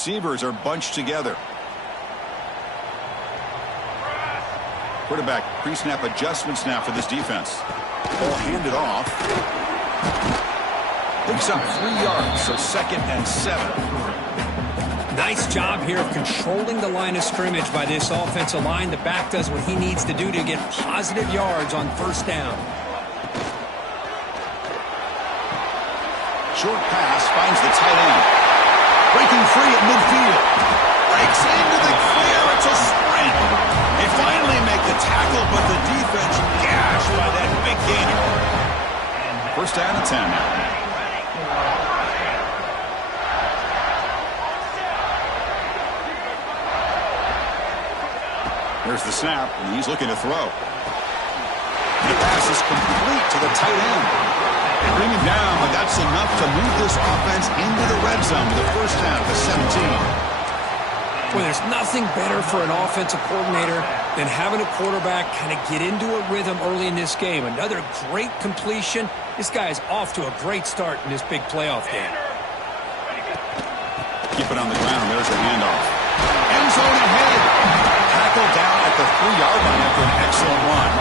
receivers are bunched together. Quarterback pre-snap adjustments now for this defense. Ball handed off. Picks up 3 yards, so 2nd and 7. Nice job here of controlling the line of scrimmage by this offensive line. The back does what he needs to do to get positive yards on 1st down. Short pass finds the tight end. Breaking free at midfield. Breaks into the clear. It's a sprint. They finally make the tackle, but the defense gashed by that big gainer. 1st down and 10 now. There's the snap, and he's looking to throw. The pass is complete to the tight end. They bring him down, but that's enough to move this offense into the red zone with the 1st down to 17. Well, there's nothing better for an offensive coordinator than having a quarterback kind of get into a rhythm early in this game. Another great completion. This guy is off to a great start in this big playoff game. Keep it on the ground. There's a handoff. End zone ahead. Tackle down at the 3-yard line after an excellent run.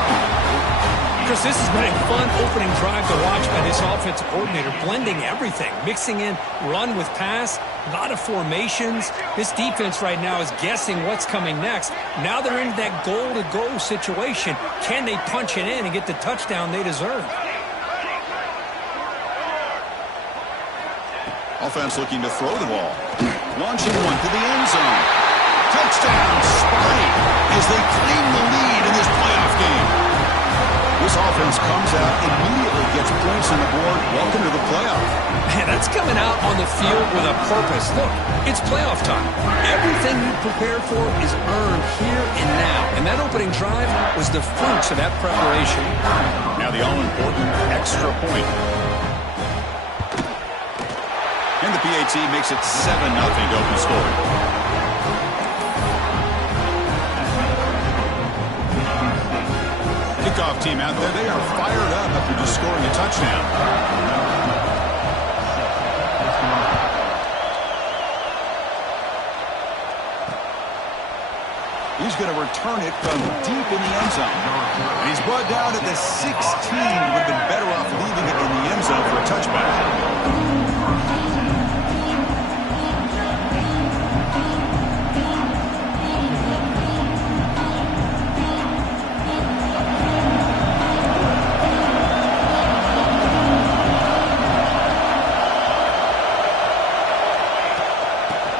Chris, this has been a fun opening drive to watch by this offensive coordinator, blending everything, mixing in run with pass, a lot of formations. This defense right now is guessing what's coming next. Now they're in that goal-to-go situation. Can they punch it in and get the touchdown they deserve? Offense looking to throw the ball. Launching one to the end zone. Touchdown, Sparty, as they claim the lead in this playoff game. This offense comes out, immediately gets points on the board. Welcome to the playoff. Man, that's coming out on the field with a purpose. Look, it's playoff time. Everything you prepared for is earned here and now. And that opening drive was the fruits of that preparation. Now the all-important extra point. And the PAT makes it 7-0 to open the score. Kickoff team out there, they are fired up after just scoring a touchdown. He's going to return it from deep in the end zone. And he's brought down at the 16. Would have been better off leaving it in the end zone for a touchback.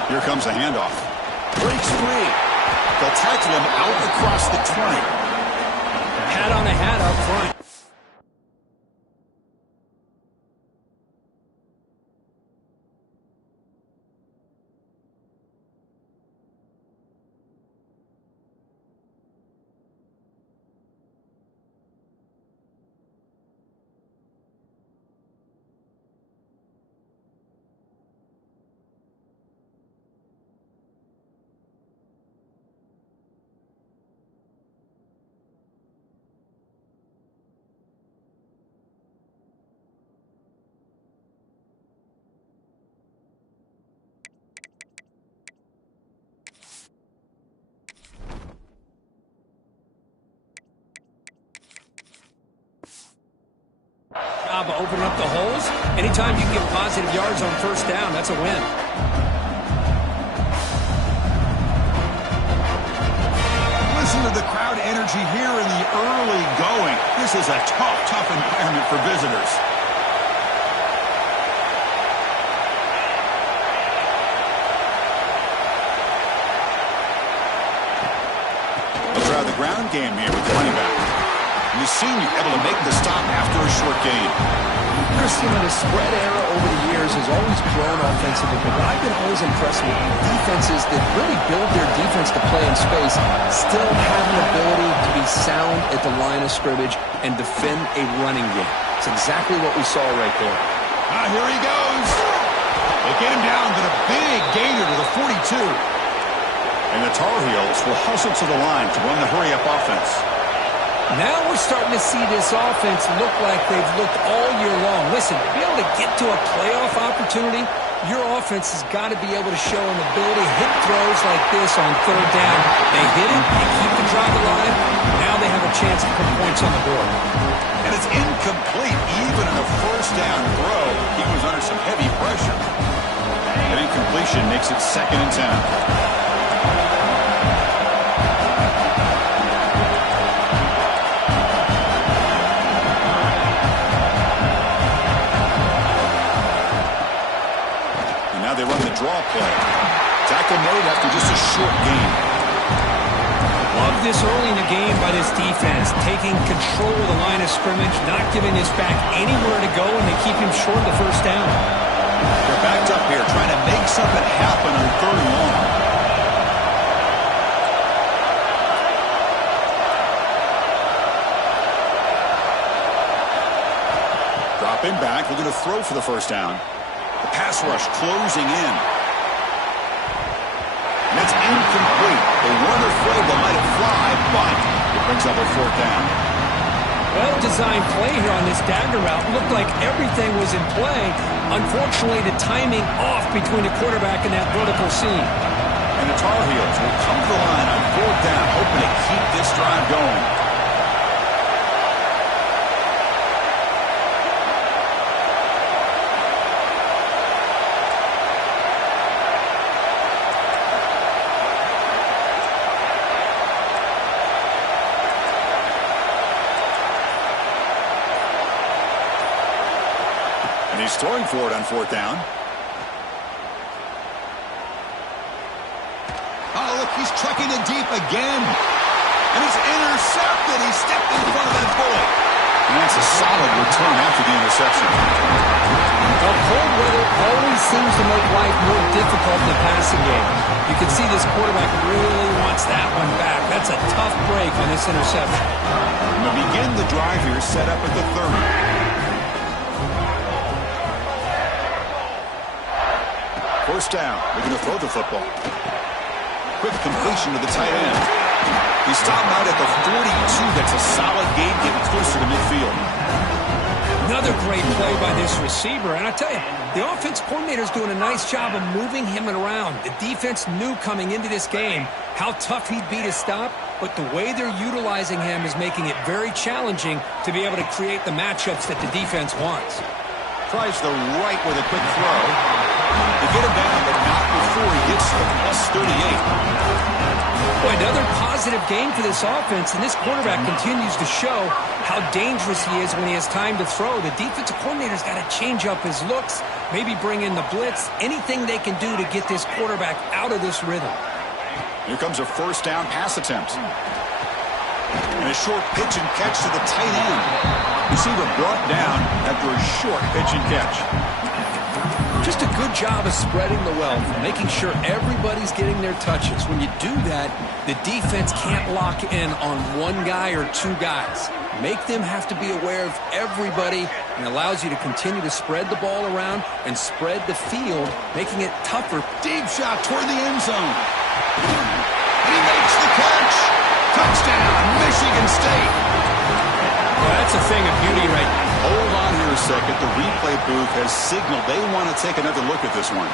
Here comes a handoff. Breaks free. They'll tackle him out across the 20. Hat on the hat up front. Opening up the holes. Anytime you can get positive yards on 1st down, that's a win. Listen to the crowd energy here in the early going. This is a tough environment for visitors. They'll try the ground game here with the running back. And the senior able to make the stop after a short gain. Chris, the spread era over the years has always grown offensively, but I've been always impressed with defenses that really build their defense to play in space, still have an ability to be sound at the line of scrimmage and defend a running game. It's exactly what we saw right there. Here he goes. They get him down to the big gainer to the 42. And the Tar Heels will hustle to the line to run the hurry-up offense. Now we're starting to see this offense look like they've looked all year long. listen, to be able to get to a playoff opportunity, your offense has got to be able to show an ability to hit throws like this on third down. They hit it, they keep the drive alive. Now they have a chance to put points on the board. And it's incomplete. Even in a first down throw, he was under some heavy pressure. An incompletion makes it 2nd and 10. They run the draw play. Tackle made after just a short gain. Love this early in the game by this defense, taking control of the line of scrimmage, not giving this back anywhere to go, and they keep him short of the first down. They're backed up here trying to make something happen on 3rd and long. Dropping back, looking to throw for the first down. The pass rush closing in. And it's incomplete. They weren't afraid to let it fly, but it brings up a 4th down. Well-designed play here on this dagger route. Looked like everything was in play. Unfortunately, the timing off between the quarterback and that vertical seam. And the Tar Heels will come to the line on 4th down, hoping to keep this drive going. He's throwing for it on 4th down. Oh, look, he's trucking it deep again. And he's intercepted. He stepped in front of that bullet. And that's a solid return after the interception. Well, cold weather always seems to make life more difficult in the passing game. You can see this quarterback really wants that one back. That's a tough break on this interception. And to begin the drive here, set up at the 30. First down. They're going to throw the football. Quick completion to the tight end. He's stopped out at the 42. That's a solid gain, getting closer to midfield. Another great play by this receiver. And I tell you, the offense coordinator's doing a nice job of moving him around. The defense knew coming into this game how tough he'd be to stop, but the way they're utilizing him is making it very challenging to be able to create the matchups that the defense wants. Tries the right with a quick throw. They get him down, but not before he gets to the +38. Boy, another positive game for this offense, and this quarterback continues to show how dangerous he is when he has time to throw. The defensive coordinator's got to change up his looks, maybe bring in the blitz, anything they can do to get this quarterback out of this rhythm. Here comes a first down pass attempt. And a short pitch and catch to the tight end. Receiver brought down after a short pitch and catch. Just a good job of spreading the wealth, making sure everybody's getting their touches. When you do that, the defense can't lock in on one guy or two guys. Make them have to be aware of everybody, and allows you to continue to spread the ball around and spread the field, making it tougher. Deep shot toward the end zone. And he makes the catch. Touchdown, Michigan State. Well, that's a thing of beauty right now. Hold on here a second. The replay booth has signaled they want to take another look at this one.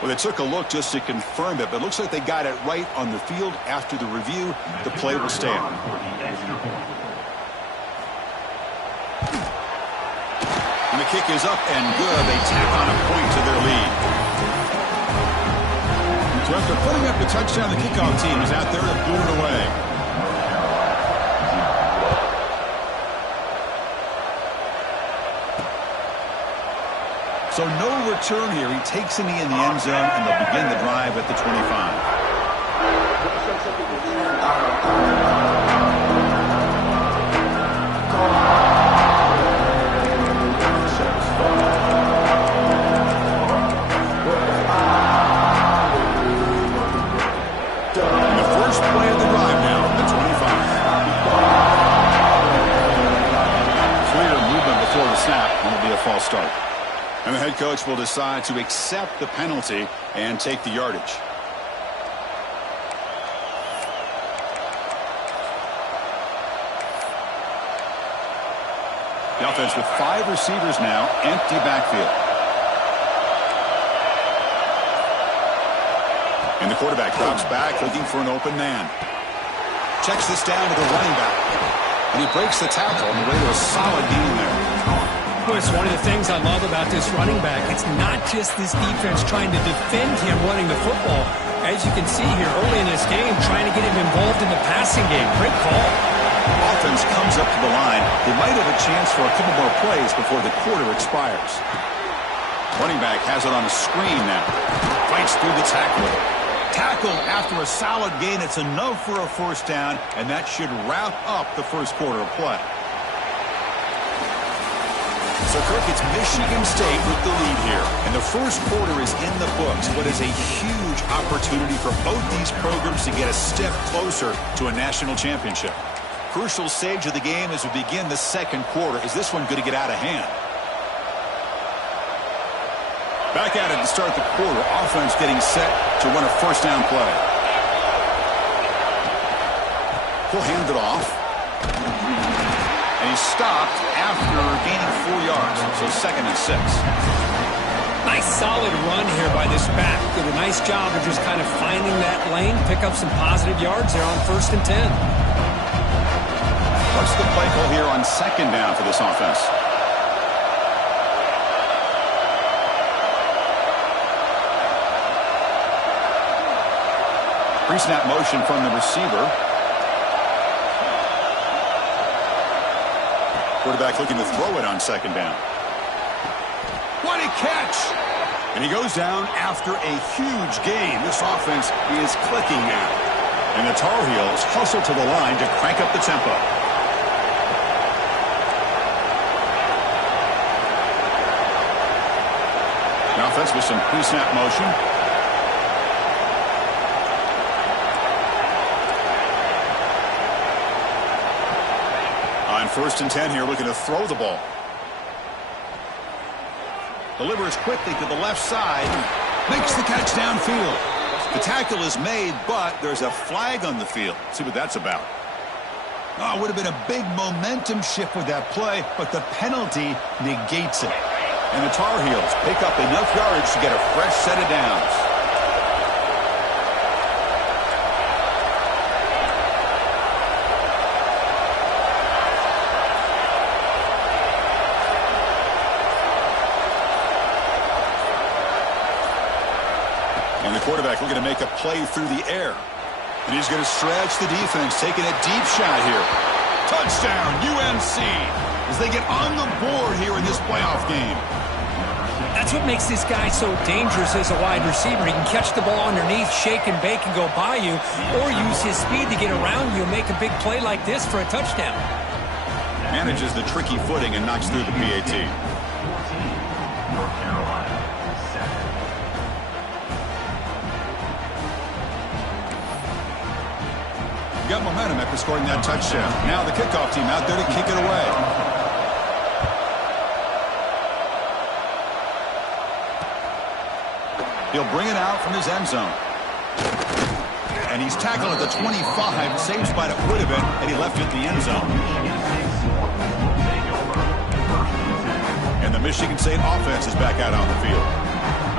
Well, they took a look just to confirm it, but it looks like they got it right on the field. After the review, the play will stand. And the kick is up and good. They tack on a point to their lead. So after putting up the touchdown, the kickoff team is out there to boot it away. So no return here. He takes a knee in the end zone, and they'll begin the drive at the 25. And the first play of the drive now at the 25. Clear movement before the snap. false start. And the head coach will decide to accept the penalty and take the yardage. The offense with 5 receivers now, empty backfield. And the quarterback drops back, looking for an open man. Checks this down to the running back. And he breaks the tackle on the way to a solid gain there. Well, it's one of the things I love about this running back. It's not just this defense trying to defend him running the football. As you can see here early in this game, trying to get him involved in the passing game. Great call. Offense comes up to the line. They might have a chance for a couple more plays before the quarter expires. Running back has it on the screen now. Fights through the tackler. Tackle after a solid gain. It's enough for a first down, and that should wrap up the first quarter of play. So, Kirk, it's Michigan State with the lead here. And the first quarter is in the books. What is a huge opportunity for both these programs to get a step closer to a national championship. Crucial stage of the game as we begin the second quarter. Is this one going to get out of hand? Back at it to start the quarter. Offense getting set to run a first down play. He'll hand it off. And he's stopped after gaining 4 yards. So 2nd and 6. Nice solid run here by this back. Did a nice job of just kind of finding that lane, pick up some positive yards there on 1st and 10. What's the play call here on 2nd down for this offense? Pre-snap motion from the receiver. Quarterback looking to throw it on 2nd down. What a catch! And he goes down after a huge gain. This offense is clicking now. And the Tar Heels hustle to the line to crank up the tempo. The offense with some pre-snap motion. On 1st and 10 here, looking to throw the ball. Delivers quickly to the left side. Makes the catch downfield. The tackle is made, but there's a flag on the field. Let's see what that's about. Oh, it would have been a big momentum shift with that play, but the penalty negates it. And the Tar Heels pick up enough yardage to get a fresh set of downs. And the quarterback looking to make a play through the air. And he's going to stretch the defense, taking a deep shot here. Touchdown, UNC, as they get on the board here in this playoff game. That's what makes this guy so dangerous as a wide receiver. He can catch the ball underneath, shake and bake and go by you, or use his speed to get around you and make a big play like this for a touchdown. Manages the tricky footing and knocks through the PAT. Got momentum after scoring that touchdown. Now the kickoff team out there to kick it away. He'll bring it out from his end zone. And he's tackled at the 25. Same spot it would have been, and he left it in the end zone. And the Michigan State offense is back out on the field.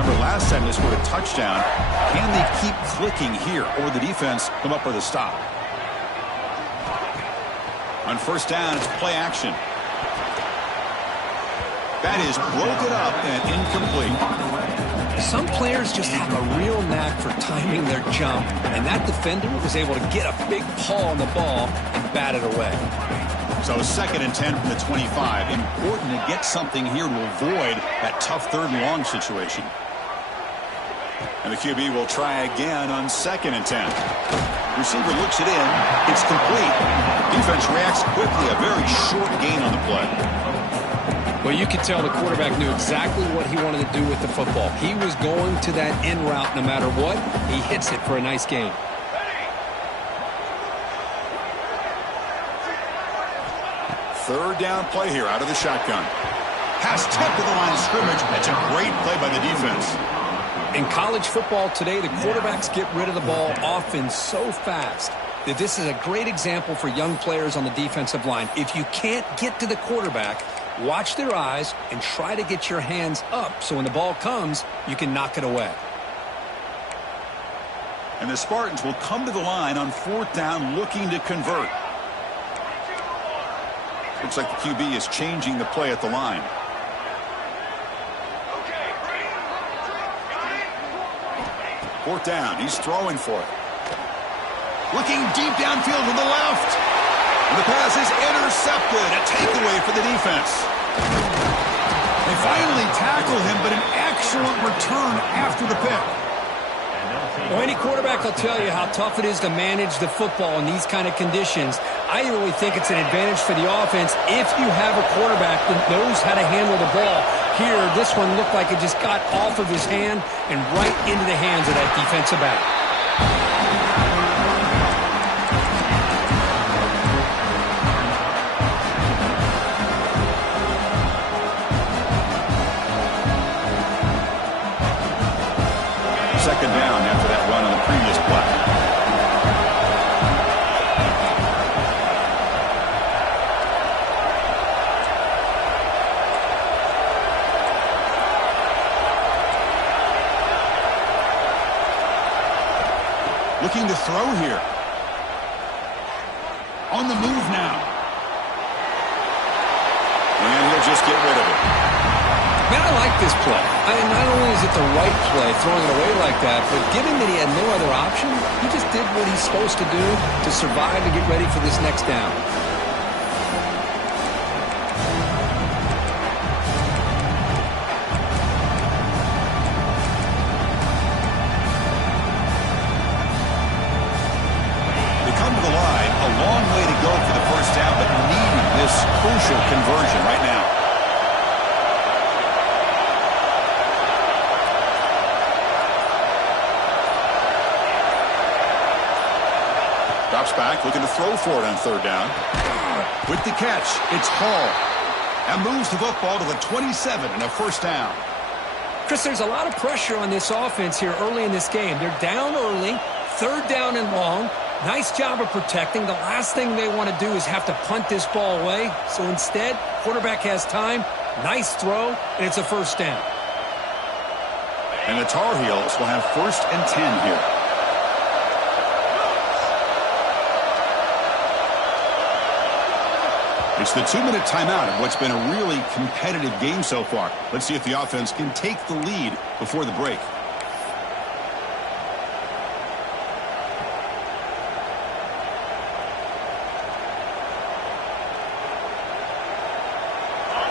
Remember, last time they scored a touchdown. Can they keep clicking here, or the defense come up with a stop? On 1st down, it's play action. That is broken up and incomplete. Some players just have a real knack for timing their jump, and that defender was able to get a big paw on the ball and bat it away. So 2nd and 10 from the 25. Important to get something here to avoid that tough 3rd and long situation. And the QB will try again on 2nd and 10. Receiver looks it in. It's complete. Defense reacts quickly. A very short gain on the play. Well, you could tell the quarterback knew exactly what he wanted to do with the football. He was going to that end route no matter what. He hits it for a nice gain. Third down play here out of the shotgun. Pass tipped to the line of scrimmage. That's a great play by the defense. In college football today, the quarterbacks get rid of the ball often so fast that this is a great example for young players on the defensive line. If you can't get to the quarterback, watch their eyes and try to get your hands up so when the ball comes, you can knock it away. And the Spartans will come to the line on 4th down looking to convert. Looks like the QB is changing the play at the line. 4th down. He's throwing for it. Looking deep downfield to the left. And the pass is intercepted. A takeaway for the defense. They finally tackle him, but an excellent return after the pick. Well, any quarterback will tell you how tough it is to manage the football in these kind of conditions. I really think it's an advantage for the offense if you have a quarterback that knows how to handle the ball. Here, this one looked like it just got off of his hand and right into the hands of that defensive back. Second down after that run on the previous play. Looking to throw here. On the move now. And he'll just get rid of it. Man, I like this play. I mean, not only is it the right play, throwing it away like that, but given that he had no other option, he just did what he's supposed to do to survive and get ready for this next down. They come to the line, a long way to go for the first down, but needing this crucial conversion right now. Drops back, looking to throw for it on 3rd down. With the catch, it's Hall. And moves the football to the 27 and a first down. Chris, there's a lot of pressure on this offense here early in this game. They're down early, 3rd down and long. Nice job of protecting. The last thing they want to do is have to punt this ball away. So instead, quarterback has time. Nice throw, and it's a first down. And the Tar Heels will have 1st and 10 here. It's the 2-minute timeout of what's been a really competitive game so far. Let's see if the offense can take the lead before the break.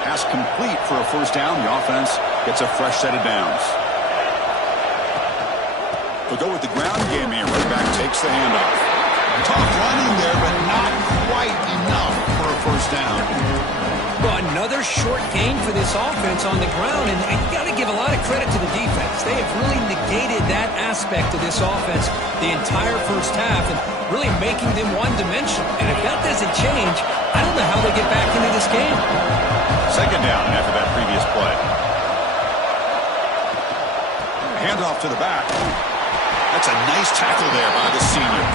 Pass complete for a first down. The offense gets a fresh set of downs. They'll go with the ground game here. Right back takes the handoff. Tough running there, but not quite enough for a first down. Well, another short gain for this offense on the ground, and you got to give a lot of credit to the defense. They have really negated that aspect of this offense the entire first half and really making them one-dimensional. And if that doesn't change, I don't know how they get back into this game. Second down after that previous play. Handoff to the back. That's a nice tackle there by the senior.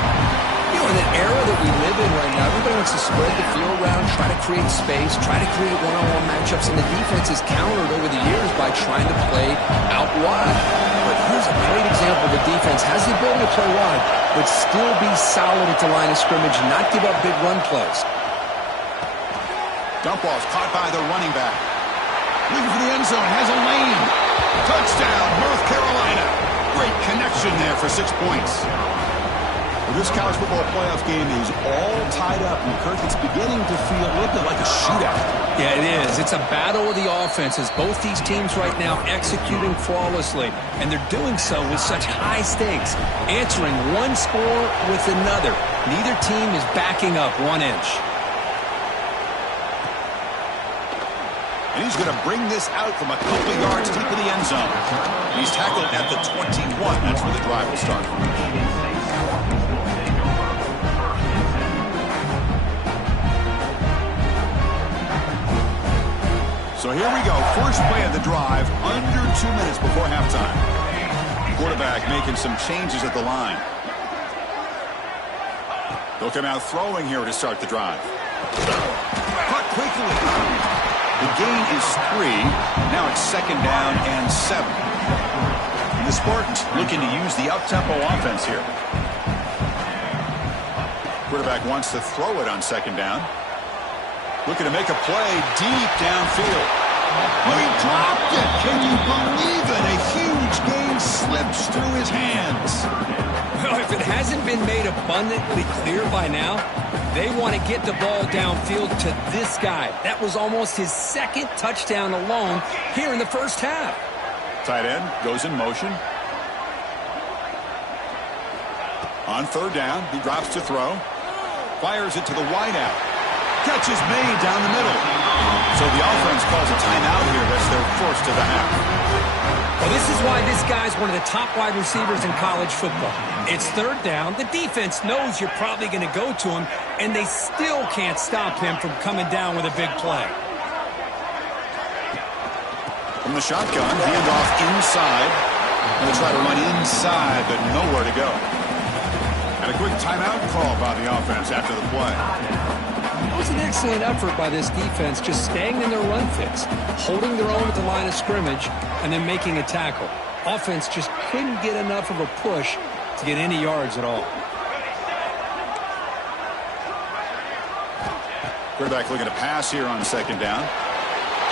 You know, in an era that we live in right now, everybody wants to spread the field around, try to create space, try to create one-on-one matchups, and the defense has countered over the years by trying to play out wide. But here's a great example. The defense has the ability to play wide, but still be solid at the line of scrimmage, not give up big run plays. Dump off caught by the running back. Looking for the end zone, has a lane. Touchdown, North Carolina. Great connection there for 6 points. Well, this college football playoff game is all tied up, and Kirk, it's beginning to feel a little bit like a shootout. Yeah, it is. It's a battle of the offenses. Both these teams right now executing flawlessly, and they're doing so with such high stakes, answering one score with another. Neither team is backing up 1 inch. And he's going to bring this out from a couple of yards deep in the end zone. He's tackled at the 21. That's where the drive will start. So So here we go. First play of the drive, under 2 minutes before halftime. Quarterback making some changes at the line. They'll come out throwing here to start the drive. Caught quickly. The gain is 3. Now it's 2nd down and 7. And the Spartans looking to use the up-tempo offense here. Quarterback wants to throw it on 2nd down. Looking to make a play deep downfield. Well, he dropped it. Can you believe it? A huge gain slips through his hands. Well, if it hasn't been made abundantly clear by now, they want to get the ball downfield to this guy. That was almost his 2nd touchdown alone here in the first half. Tight end goes in motion. On 3rd down, he drops to throw. Fires it to the wideout. Catch is made down the middle. So the offense calls a timeout here. That's their first of the half. Well, this is why this guy's one of the top wide receivers in college football. It's 3rd down. The defense knows you're probably going to go to him, and they still can't stop him from coming down with a big play. From the shotgun, handoff inside. Going to try to run inside, but nowhere to go. And a quick timeout call by the offense after the play. It was an excellent effort by this defense, just staying in their run fits, holding their own at the line of scrimmage, and then making a tackle. Offense just couldn't get enough of a push to get any yards at all. Quarterback looking to pass here on 2nd down.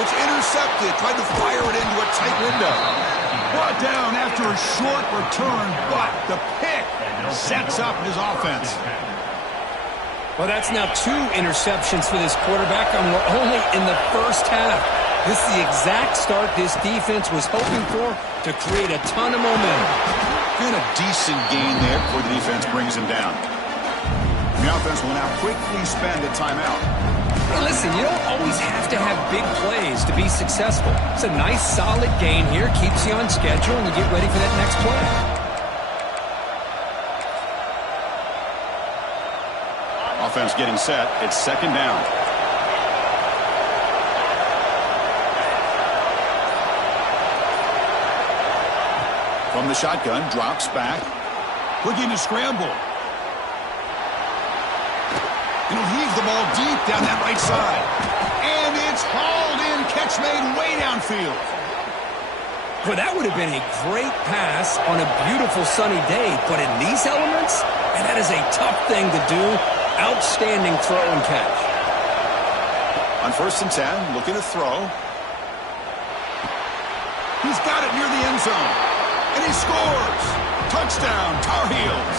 It's intercepted. Tried to fire it into a tight window. Brought down after a short return, but the pick sets up his offense. Well, that's now 2 interceptions for this quarterback, and we're only in the first half. This is the exact start this defense was hoping for to create a ton of momentum. And a decent gain there before the defense brings him down. The offense will now quickly spend a timeout. Hey, listen, you don't always have to have big plays to be successful. It's a nice, solid gain here, keeps you on schedule, and you get ready for that next play. Offense getting set. It's 2nd down. From the shotgun, drops back. Looking to scramble. He'll heave the ball deep down that right side. And it's hauled in. Catch made way downfield. Well, that would have been a great pass on a beautiful sunny day. But in these elements, and that is a tough thing to do. Outstanding throw and catch. On 1st and 10, looking to throw. He's got it near the end zone. And he scores. Touchdown, Tar Heels.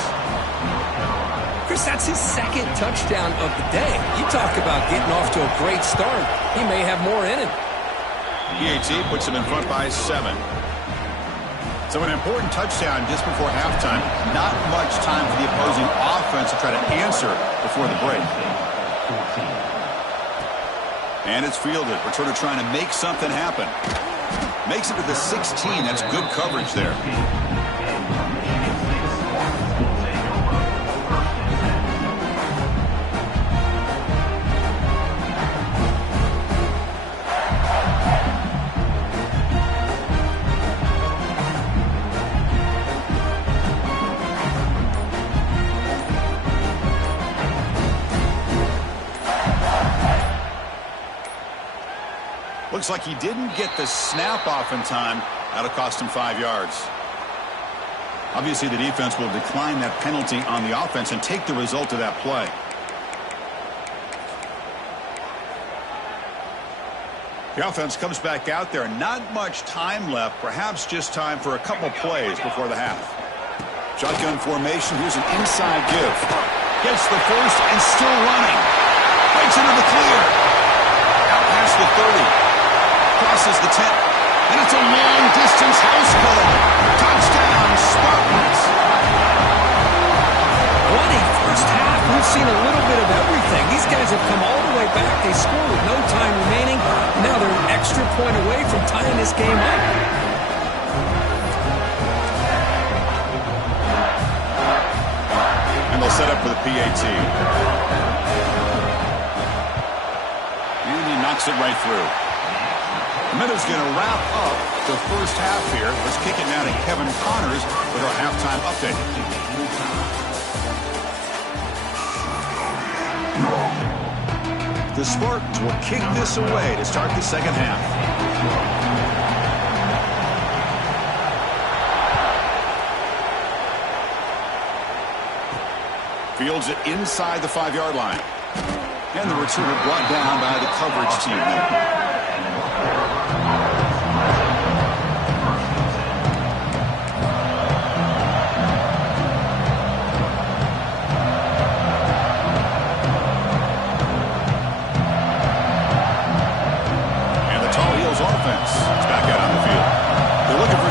Chris, that's his 2nd touchdown of the day. You talk about getting off to a great start. He may have more in him. PAT puts him in front by 7. So an important touchdown just before halftime. Not much time for the opposing offense to try to answer before the break. And it's fielded. Returner trying to make something happen. Makes it to the 16. That's good coverage there. Looks like he didn't get the snap off in time. That'll cost him 5 yards. Obviously, the defense will decline that penalty on the offense and take the result of that play. The offense comes back out there. Not much time left. Perhaps just time for a couple plays before the half. Shotgun formation. Here's an inside give. Gets the first and still running. Breaks into the clear. Out past the 30. Crosses the 10. And it's a long-distance house call. Touchdown, Spartans. What a first half. We've seen a little bit of everything. These guys have come all the way back. They scored with no time remaining. Now they're an extra point away from tying this game up. And they'll set up for the PAT. And he knocks it right through. Minutes going to wrap up the first half here. Let's kick it now to Kevin Connors with our halftime update. The Spartans will kick this away to start the second half. Fields it inside the 5-yard line. And the returner brought down by the coverage team there.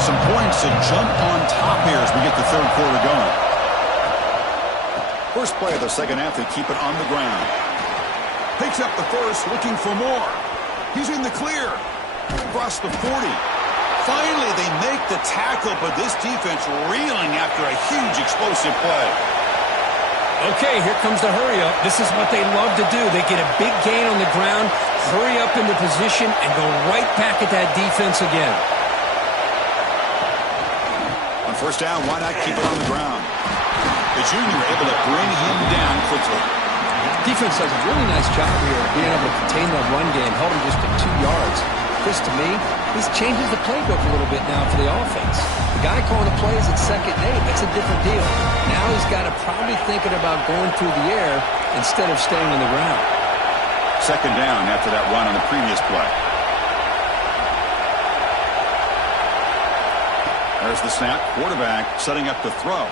Some points to jump on top here as we get the third quarter going. First play of the second half, they keep it on the ground. Picks up the first, looking for more. He's in the clear. Across the 40. Finally, they make the tackle, but this defense reeling after a huge explosive play. Okay, here comes the hurry up. This is what they love to do. They get a big gain on the ground, hurry up into position, and go right back at that defense again. First down, why not keep it on the ground? The junior able to bring him down quickly. Defense does a really nice job here of being able to contain that run game, held him just to 2 yards. Chris, to me, this changes the playbook a little bit now for the offense. The guy calling the plays at 2nd and 8, that's a different deal. Now he's got to probably thinking about going through the air instead of staying on the ground. Second down after that run on the previous play. There's the snap. Quarterback setting up the throw. Oh,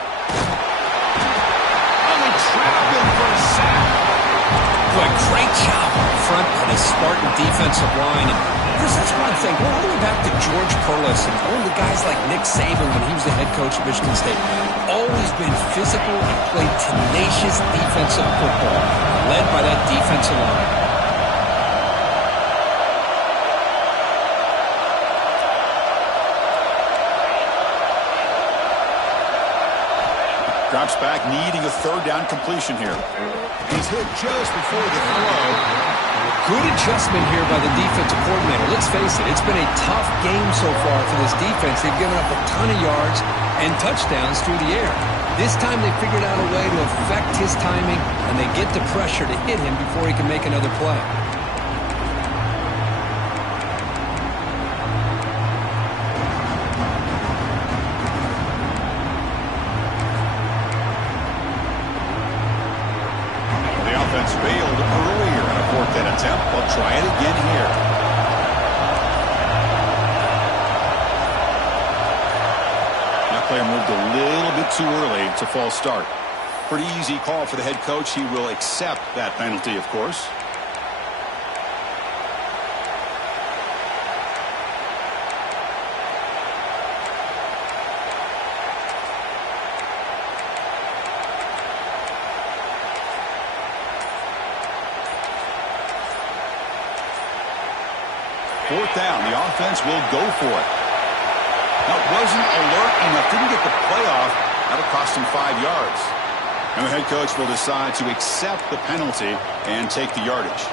they trap him for a sack. Boy, great job up front by the Spartan defensive line. And Chris, that's one thing. We're all the way back to George Perlis and all the guys like Nick Saban when he was the head coach of Michigan State. Always been physical and played tenacious defensive football, led by that defensive line. Drops back, needing a third down completion here. He's hit just before the throw. Good adjustment here by the defensive coordinator. Let's face it, it's been a tough game so far for this defense. They've given up a ton of yards and touchdowns through the air. This time they figured out a way to affect his timing, and they get the pressure to hit him before he can make another play. Failed earlier in a 4th down attempt. They'll try it again here. That player moved a little bit too early. It's a false start. Pretty easy call for the head coach. He will accept that penalty, of course. Fourth down, the offense will go for it. That wasn't alert enough, didn't get the play off. That'll cost him 5 yards. And the head coach will decide to accept the penalty and take the yardage.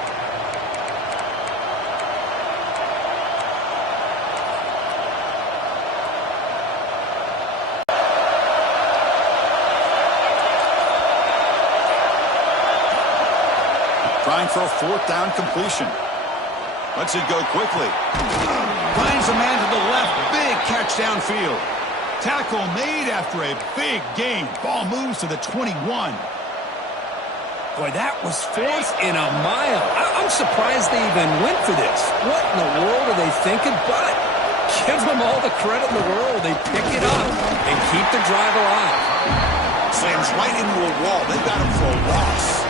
Trying for a 4th down completion. Lets it go quickly. Finds a man to the left. Big catch downfield. Tackle made after a big gain. Ball moves to the 21. Boy, that was 4th and a mile. I'm surprised they even went for this. What in the world are they thinking? But give them all the credit in the world. They pick it up and keep the drive alive. Slams right into a wall. They've got him for a loss.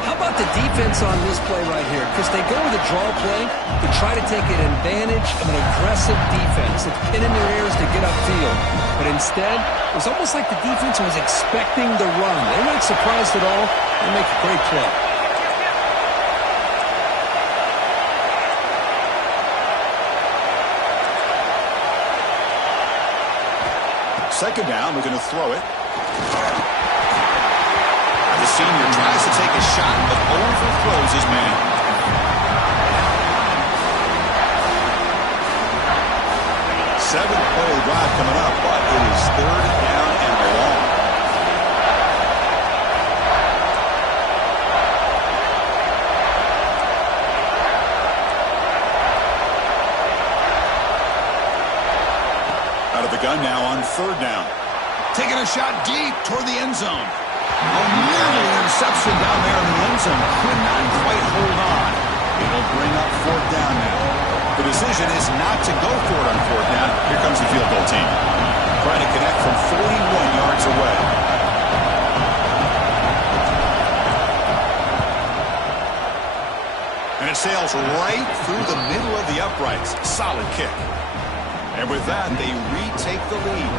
How about the defense on this play right here? Because they go with a draw play to try to take an advantage of an aggressive defense that's pinning their ears to get upfield. But instead, it was almost like the defense was expecting the run. They're not surprised at all. They make a great play. Second down, we're going to throw it. The senior tries to take a shot, but overthrows his man. timeout coming up, but it is third down and long. Out of the gun now on third down. Taking a shot deep toward the end zone. Oh, nearly an interception down there in the end zone. Could not quite hold on. It'll bring up fourth down now. The decision is not to go for it on fourth down. Here comes the field goal team. Trying to connect from 41 yards away. And it sails right through the middle of the uprights. Solid kick. And with that, they retake the lead.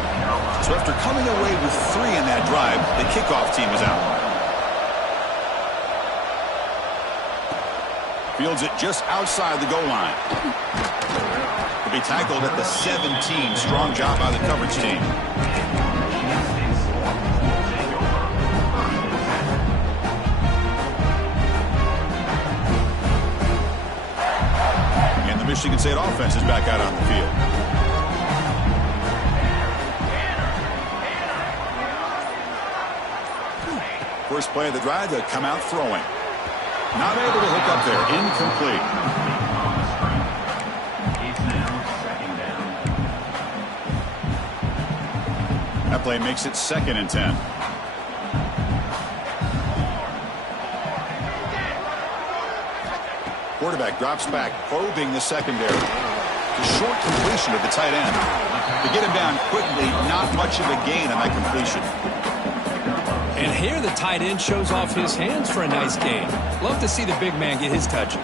So after coming away with 3 in that drive, the kickoff team is out. Fields it just outside the goal line. To be tackled at the 17. Strong job by the coverage team. And the Michigan State offense is back out on the field. First play of the drive, to come out throwing. Not able to hook up there. Incomplete. That play makes it 2nd and 10. Quarterback drops back, probing the secondary. The short completion of the tight end. To get him down quickly, not much of a gain on that completion. And here the tight end shows off his hands for a nice gain. Love to see the big man get his touches.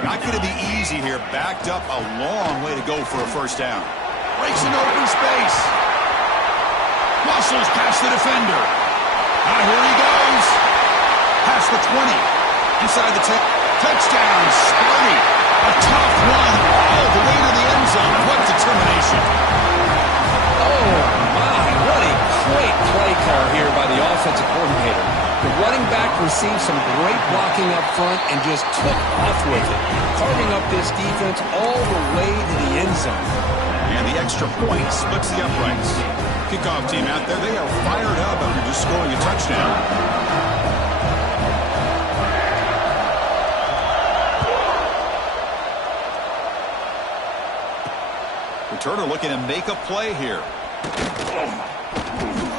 Not going to be easy here. Backed up a long way to go for a first down. Breaks into open space. Muscles past the defender. Now here he goes. Past the 20. Inside the 10. Touchdown, Sparty. A tough one all the way to the end zone. What determination. Oh, my. What a great play call here by the offensive coordinator. The running back received some great blocking up front and just took off with it, carving up this defense all the way to the end zone. And the extra point splits the uprights. Kickoff team out there, they are fired up after just scoring a touchdown. Returner looking to make a play here.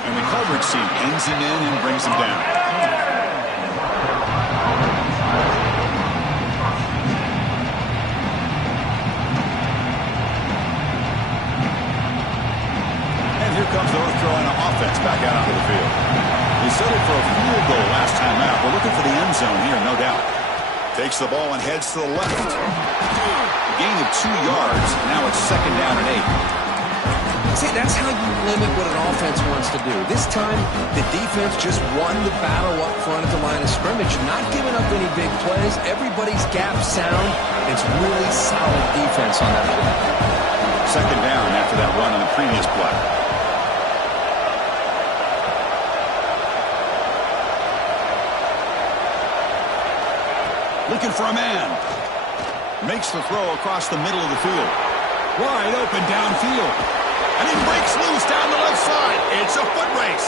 And the coverage team ends him in and brings him down. And here comes the North Carolina offense back out onto the field. They settled for a field goal last time out. We're looking for the end zone here, no doubt. Takes the ball and heads to the left. Gain of 2 yards. Now it's 2nd down and 8. See, that's how you limit what an offense wants to do. This time, the defense just won the battle up front at the line of scrimmage, not giving up any big plays. Everybody's gap sound. It's really solid defense on that play. 2nd down after that run on the previous play. Looking for a man. Makes the throw across the middle of the field. Wide open downfield. And he breaks loose down the left side. It's a foot race.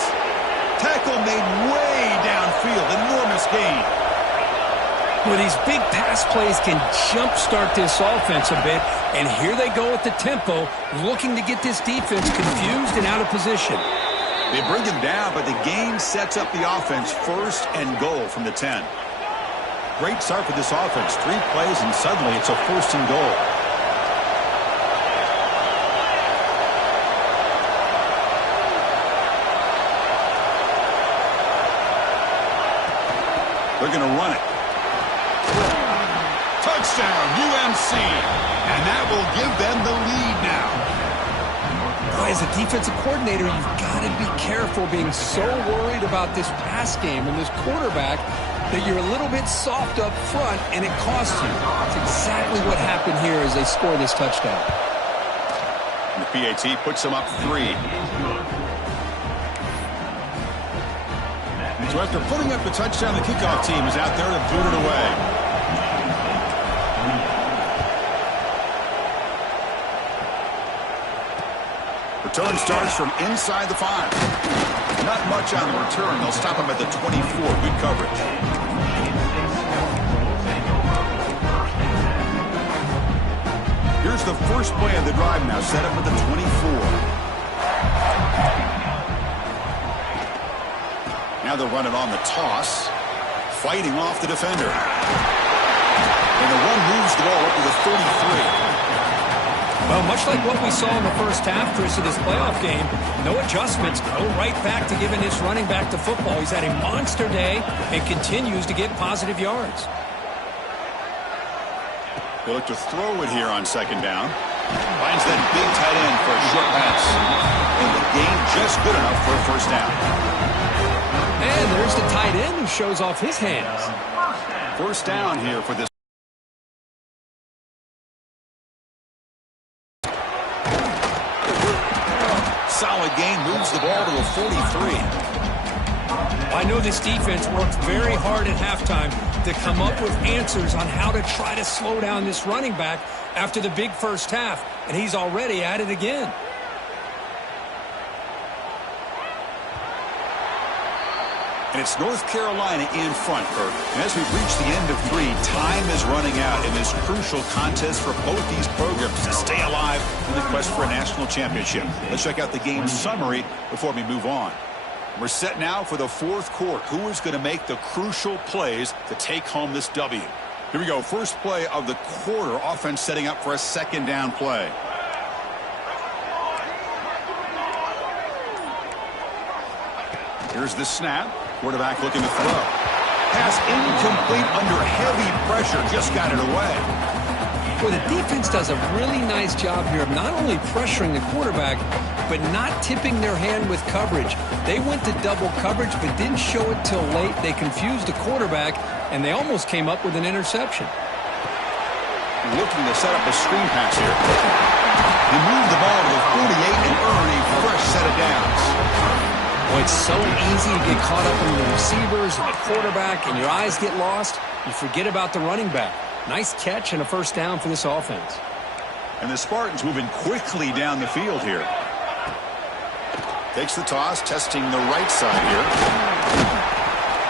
Tackle made way downfield. Enormous gain. Well, these big pass plays can jumpstart this offense a bit. And here they go at the tempo, looking to get this defense confused and out of position. They bring him down, but the game sets up the offense 1st and goal from the 10. Great start for this offense. 3 plays, and suddenly it's a 1st and goal. They're going to run it. Touchdown, UMC. And that will give them the lead now. As a defensive coordinator, you've got to be careful being so worried about this pass game and this quarterback that you're a little bit soft up front, and it costs you. It's exactly what happened here as they score this touchdown. And the PAT puts them up 3. So after putting up the touchdown, the kickoff team is out there to boot it away. Return starts from inside the 5. Not much on the return. They'll stop him at the 24. Good coverage. Here's the first play of the drive now, set up at the 24. Now they'll run it on the toss, fighting off the defender. And the run moves the ball up to the 33. Well, much like what we saw in the first half, Chris, of this playoff game, no adjustments, go right back to giving this running back the football. He's had a monster day and continues to get positive yards. They look to throw it here on second down. Finds that big tight end for a short pass. And the gain just good enough for a first down. And there's the tight end who shows off his hands. First down here for this. Solid gain, moves the ball to the 43. I know this defense worked very hard at halftime to come up with answers on how to try to slow down this running back after the big first half, and he's already at it again. And it's North Carolina in front, Kirk. And as we reach the end of 3, time is running out in this crucial contest for both these programs to stay alive in the quest for a national championship. Let's check out the game summary before we move on. We're set now for the fourth quarter. Who is going to make the crucial plays to take home this W? Here we go. First play of the quarter. Offense setting up for a second down play. Here's the snap. Quarterback looking to throw. Pass incomplete under heavy pressure. Just got it away. Well, the defense does a really nice job here of not only pressuring the quarterback, but not tipping their hand with coverage. They went to double coverage, but didn't show it till late. They confused the quarterback, and they almost came up with an interception. Looking to set up a screen pass here. He moved the ball to the 48 and earned a fresh set of downs. Well, it's so easy to get caught up in the receivers and the quarterback, and your eyes get lost. You forget about the running back. Nice catch and a first down for this offense. And the Spartans moving quickly down the field here. Takes the toss, testing the right side here.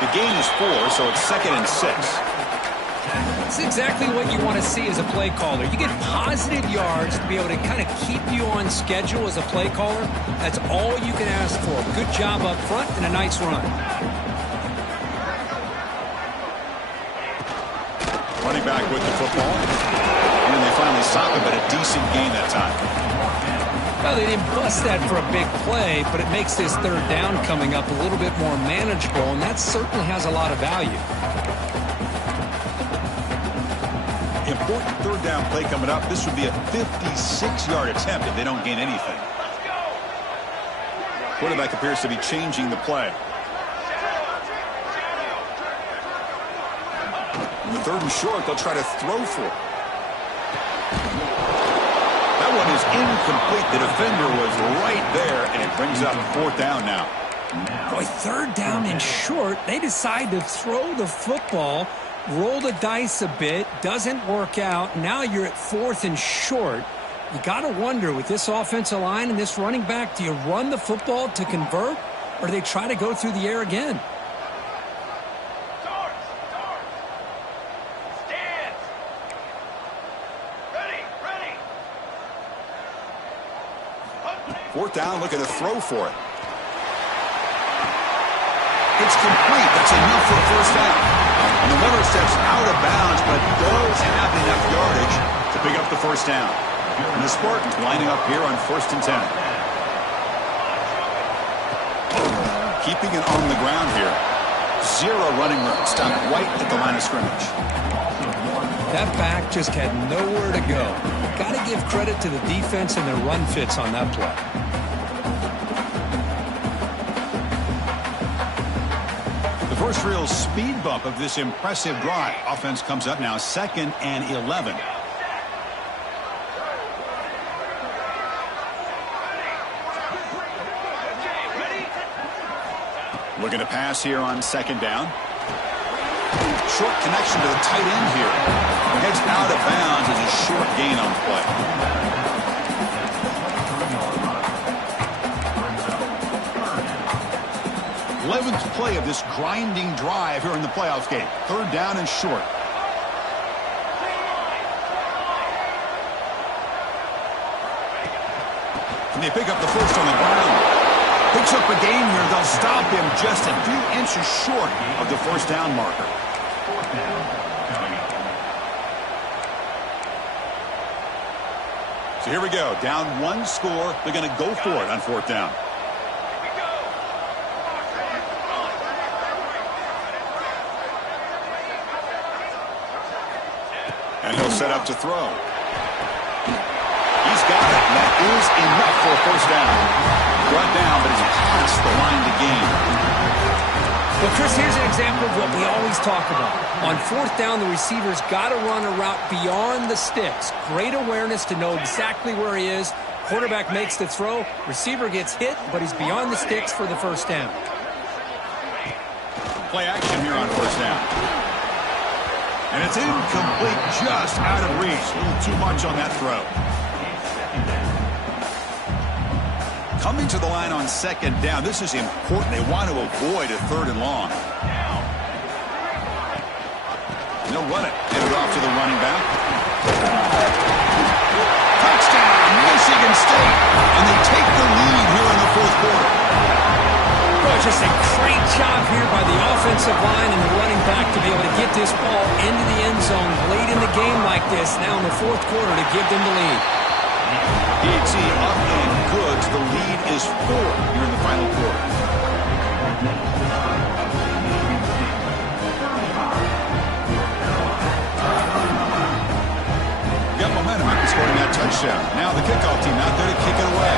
The gain is 4, so it's 2nd and 6. It's exactly what you want to see as a play caller. You get positive yards to be able to kind of keep you on schedule as a play caller. That's all you can ask for. Good job up front and a nice run. Running back with the football. And then they finally stop him, but a decent gain that time. Well, they didn't bust that for a big play, but it makes this third down coming up a little bit more manageable, and that certainly has a lot of value. Important third down play coming up. This would be a 56-yard attempt if they don't gain anything. Quarterback appears to be changing the play. On the 3rd and short, they'll try to throw for it. That one is incomplete. The defender was right there, and it brings up 4th down now. Boy, 3rd down and short. They decide to throw the football. Roll the dice a bit, doesn't work out. Now you're at 4th and short. You got to wonder, with this offensive line and this running back, do you run the football to convert, or do they try to go through the air again? Stand. Ready. 4th down, looking to throw for it. It's complete. That's enough for a first down. And the runner steps out of bounds, but does have enough yardage to pick up the first down. And the Spartans lining up here on 1st and 10. Keeping it on the ground here. 0 running room. Stopped right at the line of scrimmage. That back just had nowhere to go. Got to give credit to the defense and their run fits on that play. First real speed bump of this impressive drive. Offense comes up now 2nd and 11. Looking to pass here on 2nd down. Short connection to the tight end here. It heads out of bounds as a short gain on the play. last play of this grinding drive here in the playoffs game. 3rd down and short. And they pick up the first on the ground. Picks up a gain here. They'll stop him just a few inches short of the 1st down marker. So here we go. Down 1 score. They're going to go for it on 4th down. And he'll set up to throw. He's got it. And that is enough for a 1st down. Brought down, but he's past the line to gain. Well, Chris, here's an example of what we always talk about. On 4th down, the receiver's got to run a route beyond the sticks. Great awareness to know exactly where he is. Quarterback makes the throw. Receiver gets hit, but he's beyond the sticks for the 1st down. Play action here on 1st down. And it's incomplete, just out of reach. A little too much on that throw. Coming to the line on 2nd down. This is important. They want to avoid a 3rd and long. And they'll run it. Hand it off to the running back. Touchdown, Michigan State. And they take the lead here in the 4th quarter. Well, just a great job here by the offensive line and the running back to be able to get this ball into the end zone late in the game like this, now in the 4th quarter, to give them the lead. PAT up and good. The lead is 4 here in the final quarter. Got momentum after scoring that touchdown. Now the kickoff team out there to kick it away.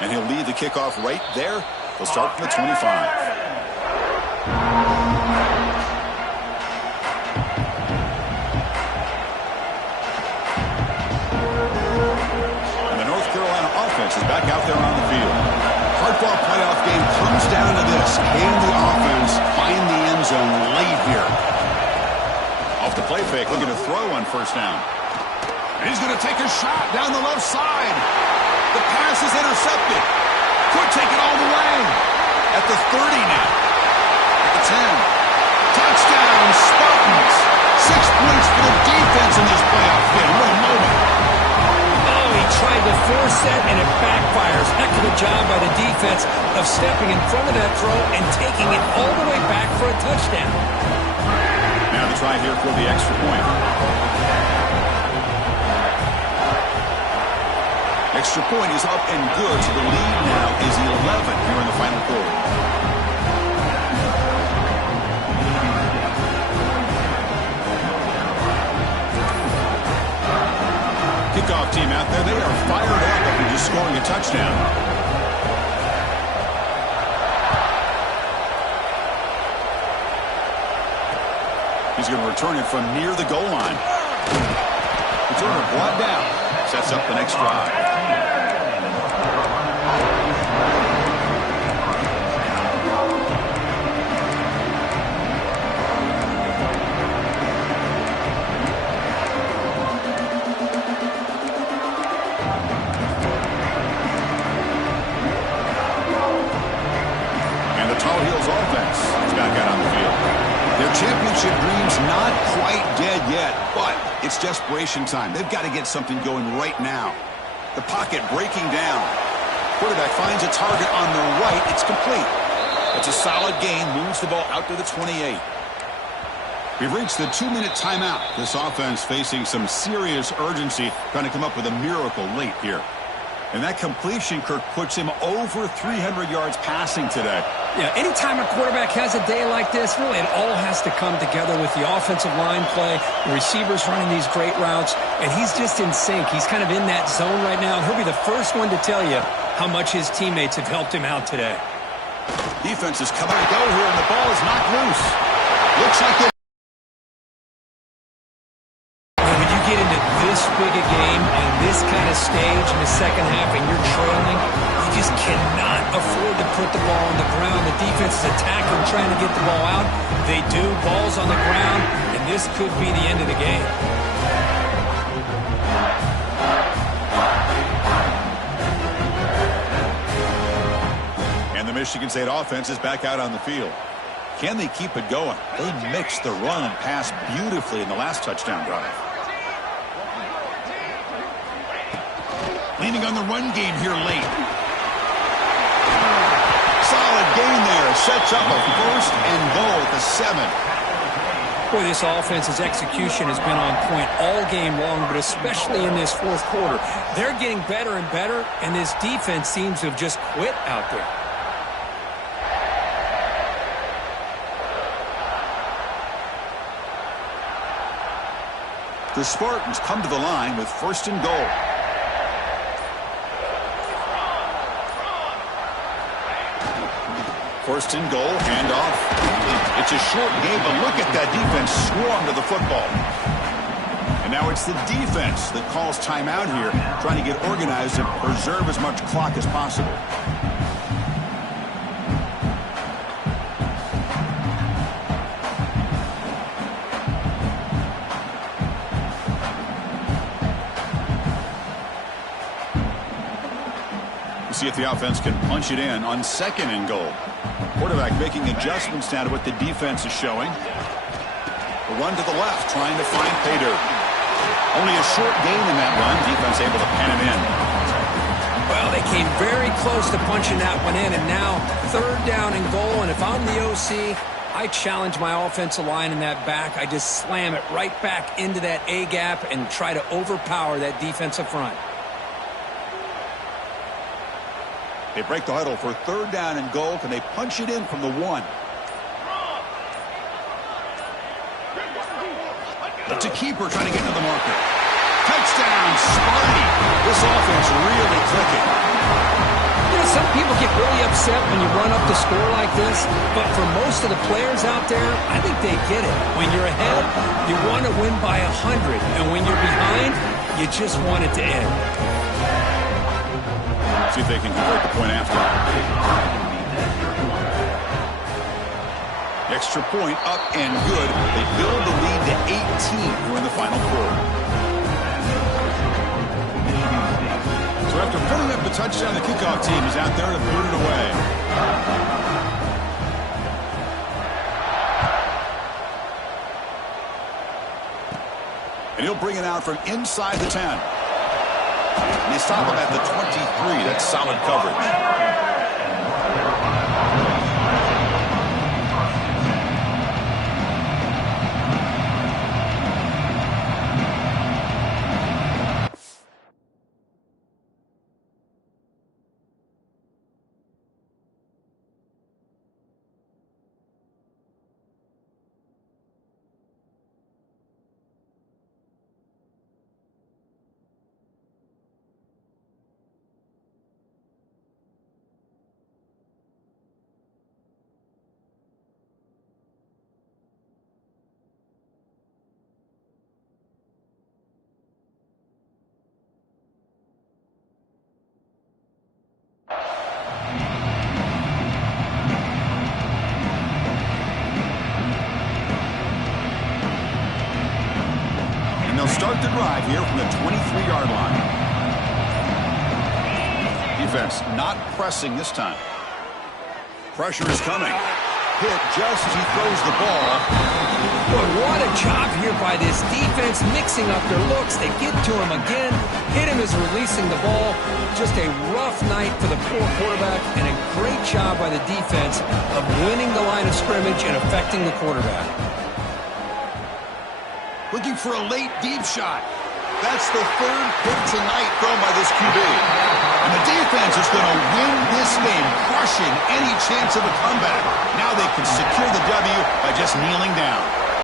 And he'll lead the kickoff right there. They'll start from the 25. Is back out there on the field. Hardball playoff game comes down to this. Can the offense find the end zone late here? Off the play fake, looking to throw on 1st down. And he's going to take a shot down the left side. The pass is intercepted. Could take it all the way. At the 30 now. At the 10. Touchdown, Spartans. 6 points for the defense in this playoff game. What a moment. Tried to force it, and it backfires. Heck of a job by the defense of stepping in front of that throw and taking it all the way back for a touchdown. Now the try here for the extra point. Extra point is up and good, so the lead now is 11 here in the final quarter. Kickoff team out there, they are fired up after just scoring a touchdown. He's going to return it from near the goal line. Returner brought down. Sets up the next drive. Championship dreams not quite dead yet, but it's desperation time. They've got to get something going right now. The pocket breaking down. Quarterback finds a target on the right. It's complete. It's a solid gain. Moves the ball out to the 28. We've reached the 2-minute timeout. This offense facing some serious urgency, trying to come up with a miracle late here. And that completion, Kirk, puts him over 300 yards passing today. Yeah, anytime a quarterback has a day like this, really it all has to come together with the offensive line play, the receivers running these great routes, and he's just in sync. He's kind of in that zone right now. He'll be the first one to tell you how much his teammates have helped him out today. Defense is coming to go here, and the ball is knocked loose. Looks like it. When you get into this big a game and this kind of stage in the second half and you're trailing, you just cannot afford to put the ball on the ground. The defense is attacking, trying to get the ball out. They do. Ball's on the ground, and this could be the end of the game. the Michigan State offense is back out on the field. Can they keep it going? They mixed the run and pass beautifully in the last touchdown drive. Leaning on the run game here late. Solid gain there. Sets up a 1st and goal at the 7. Boy, this offense's execution has been on point all game long, but especially in this 4th quarter. They're getting better and better, and this defense seems to have just quit out there. The Spartans come to the line with 1st and goal. First and goal, handoff. It's a short game, but look at that defense swarm to the football. And now it's the defense that calls timeout here, trying to get organized and preserve as much clock as possible. See if the offense can punch it in on 2nd and goal. Quarterback making adjustments now to what the defense is showing. A run to the left, trying to find pay dirt. Only a short gain in that run. Defense able to pen it in. Well, they came very close to punching that one in, and now 3rd down and goal. And if I'm the OC, I challenge my offensive line in that back. I just slam it right back into that A gap and try to overpower that defensive front. They break the huddle for 3rd down and goal. Can they punch it in from the 1? It's a keeper trying to get into the market. Touchdown, Sparty. This offense really clicking. You know, some people get really upset when you run up the score like this, but for most of the players out there, I think they get it. When you're ahead, you want to win by 100, and when you're behind, you just want it to end. See if they can convert the point after. Extra point up and good. They build the lead to 18 here in the final quarter. So after putting up the touchdown, the kickoff team is out there to boot it away. And he'll bring it out from inside the 10. And they stop him at the 23. That's solid coverage. Start the drive here from the 23-yard line. Defense not pressing this time. Pressure is coming. Hit just as he throws the ball. Boy, what a job here by this defense, mixing up their looks. They get to him again, hit him as releasing the ball. Just a rough night for the poor quarterback, and a great job by the defense of winning the line of scrimmage and affecting the quarterback. Looking for a late deep shot. That's the 3rd pick tonight thrown by this QB. And the defense is going to win this game, crushing any chance of a comeback. Now they can secure the W by just kneeling down.